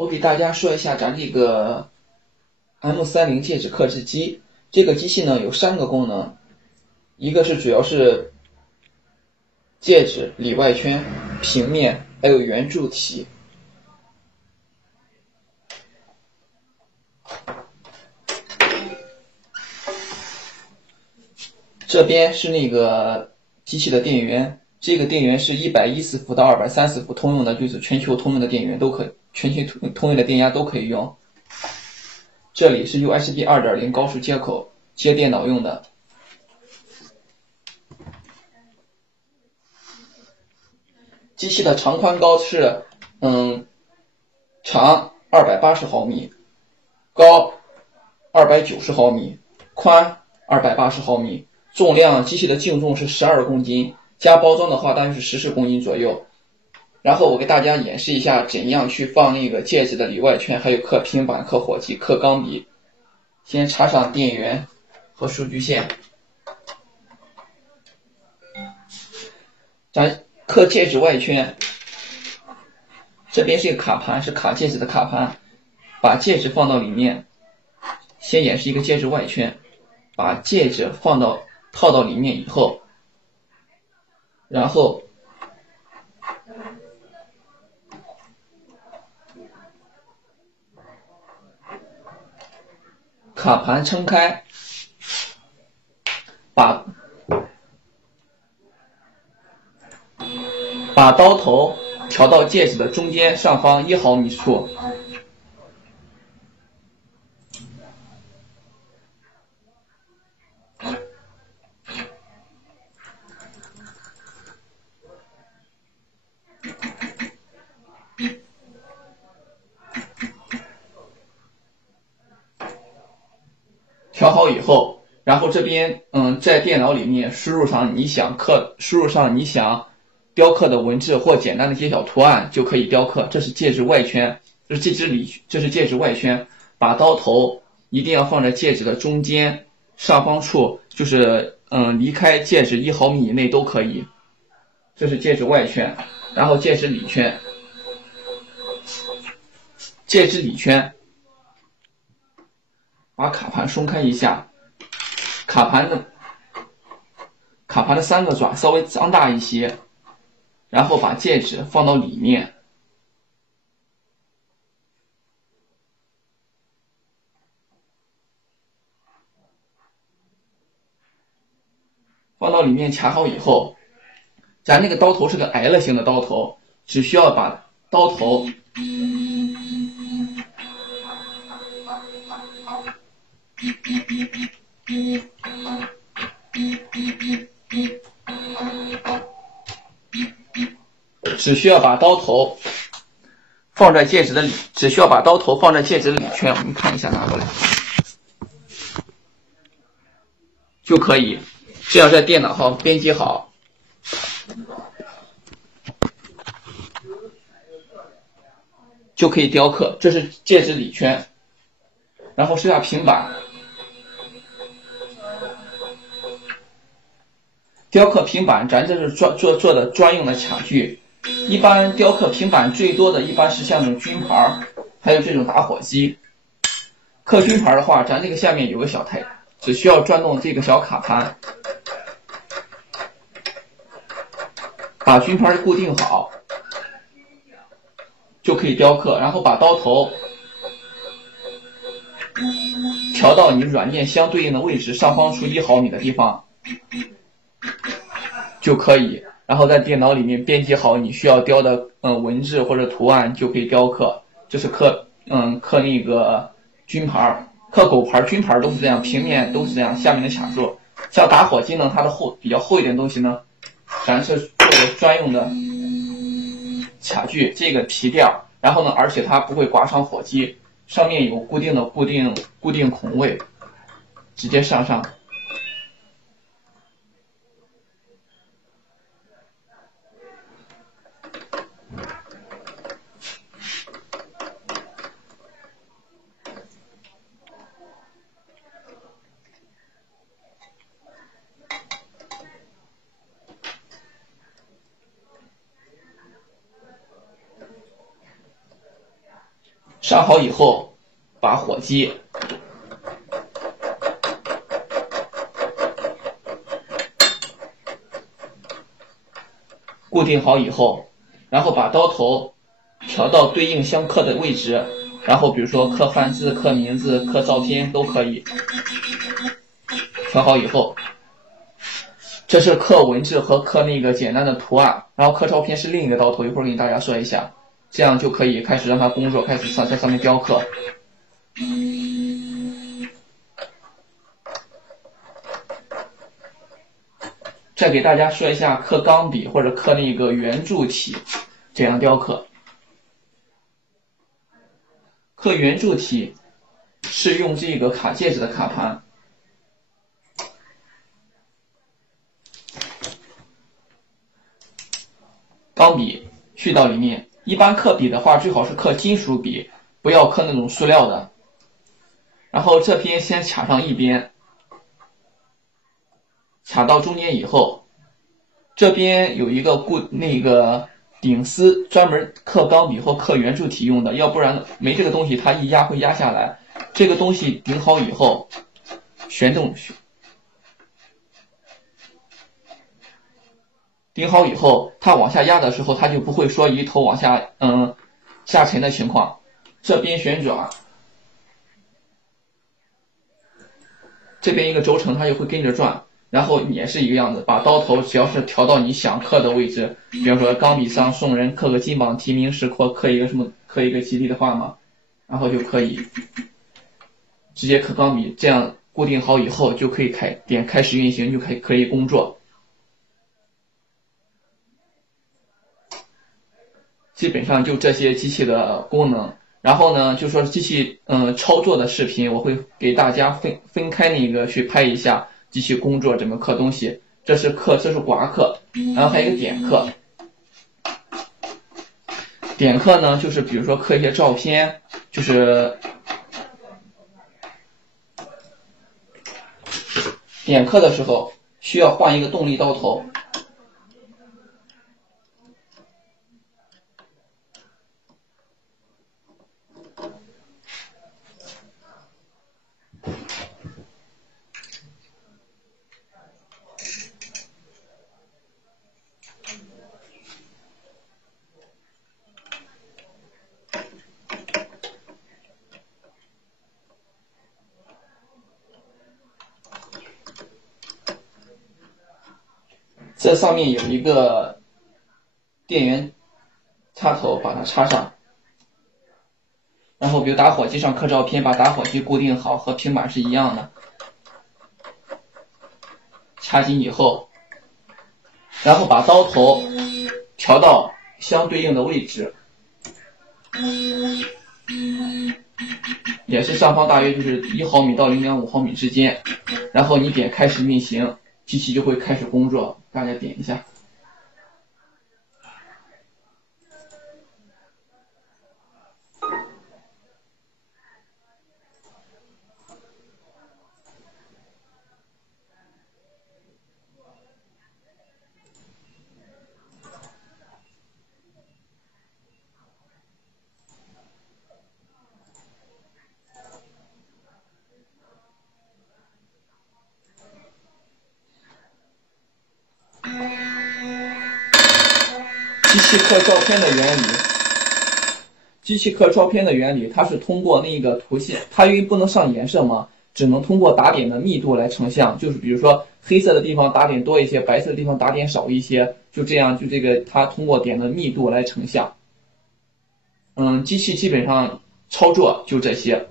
我给大家说一下咱这个 M30戒指刻制机。这个机器呢有3个功能，一个是主要是戒指里外圈、平面还有圆柱体。这边是那个机器的电源，这个电源是114伏到230伏通用的，就是全球通用的电源都可以，全球通用的电压都可以用。这里是 USB 2.0 高速接口，接电脑用的。机器的长宽高是长280毫米，高290毫米，宽280毫米。重量，机器的净重是12公斤，加包装的话大约是14公斤左右。然后我给大家演示一下怎样去放那个戒指的里外圈，还有刻平板、刻火机、刻钢笔。先插上电源和数据线。咱刻戒指外圈，这边是一个卡盘，是卡戒指的卡盘，把戒指放到里面。先演示一个戒指外圈，把戒指套到里面以后，然后卡盘撑开，把刀头调到戒指的中间上方1毫米处。调好以后，然后这边在电脑里面输入上你想雕刻的文字或简单的一些小图案就可以雕刻。这是戒指外圈，这是戒指外圈。把刀头一定要放在戒指的中间上方处，就是离开戒指1毫米以内都可以。这是戒指外圈，然后戒指里圈。戒指里圈，把卡盘松开一下，卡盘的3个爪稍微张大一些，然后把戒指放到里面，卡好以后，咱那个刀头是个 L 型的刀头，只需要把刀头放在戒指的里，我们看一下，拿过来就可以。这样在电脑上编辑好，就可以雕刻。这是戒指里圈，然后剩下平板。雕刻平板，咱这是做的专用的卡具。一般雕刻平板最多的一般是像这种军牌，还有这种打火机。刻军牌的话，咱这个下面有个小台，只需要转动这个小卡盘，把军牌固定好，就可以雕刻。然后把刀头调到你软件相对应的位置上方处1毫米的地方就可以。然后在电脑里面编辑好你需要雕的文字或者图案就可以雕刻。这是刻那个军牌、刻狗牌、军牌都是这样，平面都是这样，下面的卡住。像打火机呢，它的比较厚一点东西呢，咱是做的专用的卡具，这个皮垫，然后呢，而且它不会刮伤火机，上面有固定孔位，直接上。上好以后，把火机固定好以后，然后把刀头调到对应相刻的位置，然后比如说刻汉字、刻名字、刻照片都可以。调好以后，这是刻文字和刻那个简单的图案，然后刻照片是另一个刀头，一会儿给大家说一下，这样就可以开始让它工作，开始在上面雕刻。再给大家说一下刻钢笔或者刻那个圆柱体怎样雕刻。刻圆柱体是用这个卡戒指的卡盘，钢笔续到里面。一般刻笔的话，最好是刻金属笔，不要刻那种塑料的。然后这边先卡上一边，卡到中间以后，这边有一个那个顶丝，专门刻钢笔或刻圆柱体用的，要不然没这个东西，它一压会压下来。这个东西顶好以后，旋动。顶好以后，它往下压的时候，它就不会说一头往下下沉的情况。这边旋转，这边一个轴承它就会跟着转，然后也是一个样子。把刀头只要是调到你想刻的位置，比方说钢笔上送人刻个金榜题名时，或刻一个什么，刻一个吉利的话嘛，然后就可以直接刻钢笔。这样固定好以后，就可以点开始运行，就可以工作。基本上就这些机器的功能。然后呢，就说机器操作的视频，我会给大家分开那个去拍一下机器工作怎么刻东西。这是刮刻，然后还有一个点刻。点刻呢，就是比如说刻一些照片，就是点刻的时候需要换一个动力刀头。这上面有一个电源插头，把它插上。然后比如打火机上刻照片，把打火机固定好，和平板是一样的。插紧以后，然后把刀头调到相对应的位置，也是上方大约就是1毫米到0.5毫米之间。然后你点开始运行，机器就会开始工作。大家点一下。机器刻照片的原理，机器刻照片的原理，它是通过那个图线，它因为不能上颜色嘛，只能通过打点的密度来成像。就是比如说黑色的地方打点多一些，白色的地方打点少一些，就这样，就这个它通过点的密度来成像。机器基本上操作就这些。